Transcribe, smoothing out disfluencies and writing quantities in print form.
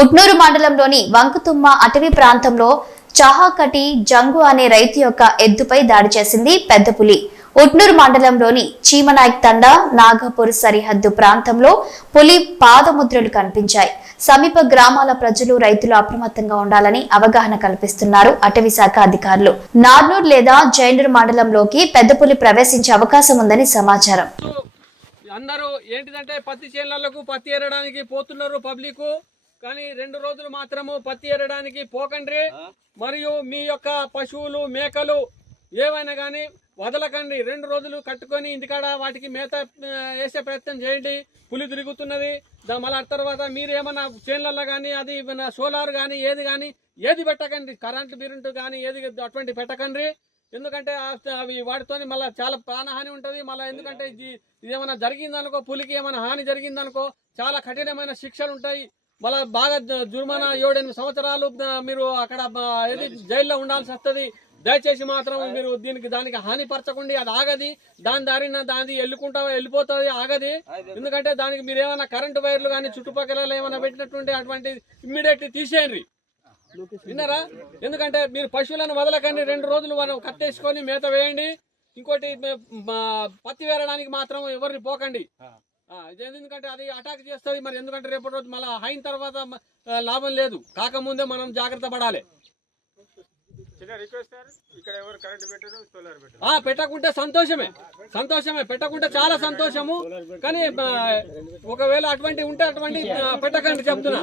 ఉట్నూరు మండలంలోని వంకుతుమ్మ అటవీ ప్రాంతంలో చాహాకటి జంగు అనే రైతు యొక్క ఎద్దుపై దాడి చేసింది పెద్ద పులి. ఉట్నూరు మండలంలోని చీమనాయక్ తండా నాగపూర్ సరిహద్దు ప్రాంతంలో పులి పాదముద్రలు కనిపించాయి. సమీప గ్రామాల ప్రజలు రైతులు అప్రమత్తంగా ఉండాలని అవగాహన కల్పిస్తున్నారు అటవీ శాఖ అధికారులు. నార్నూర్ లేదా జైనూర్ మండలంలోకి పెద్ద పులి ప్రవేశించే అవకాశం ఉందని సమాచారం. అందరూ ఏంటిదంటే పత్తి చేనులకు పత్తి ఏరడానికి పోతున్నారు పబ్లిక్, కానీ 2 రోజులు మాత్రము పత్తి ఏరడానికి పోకండి. మరియు మీ యొక్క పశువులు మేకలు ఏవైనా కానీ వదలకండి. 2 రోజులు కట్టుకొని ఇంటికాడ వాటికి మేత వేసే ప్రయత్నం చేయండి. పులి తిరుగుతున్నది. మళ్ళీ తర్వాత మీరు ఏమన్నా చేనులలో కానీ అది సోలార్ కానీ ఏది పెట్టకండి. కరెంటు బిరెంటు కానీ ఏది అటువంటి పెట్టకండి. ఎందుకంటే అవి వాటితోని మళ్ళీ చాలా ప్రాణహాని ఉంటుంది. మళ్ళీ ఎందుకంటే ఇది ఏమైనా జరిగిందనుకో, పులికి ఏమైనా హాని జరిగిందనుకో చాలా కఠినమైన శిక్షలు ఉంటాయి. మళ్ళీ బాగా జుర్మానా 7-8 సంవత్సరాలు మీరు అక్కడ జైల్లో ఉండాల్సి వస్తుంది. దయచేసి మాత్రం మీరు దానికి హాని పరచకండి. అది ఆగది, దాని దారిన దాని వెళ్ళిపోతుంది, ఆగది. ఎందుకంటే దానికి మీరు ఏమైనా కరెంటు వైర్లు కానీ చుట్టుపక్కల ఏమైనా పెట్టినట్టుంటే అటువంటి ఇమ్మీడియట్లీ తీసేయండి. విన్నారా? ఎందుకంటే మీరు పశువులను వదలకండి. 2 రోజులు మనం కట్టేసుకొని మేత వేయండి. ఇంకోటి పత్తి వేరడానికి మాత్రం ఎవరిని పోకండి. ఎందుకంటే అది అటాక్ చేస్తుంది. మరి ఎందుకంటే రేపటి రోజు మళ్ళీ అయిన తర్వాత లాభం లేదు. కాకముందే మనం జాగ్రత్త పడాలి. పెట్టకుంటే సంతోషమే, పెట్టకుంటే చాలా సంతోషము. కానీ ఒకవేళ అటువంటి ఉంటే అటువంటి పెట్టకండి చెప్తున్నా.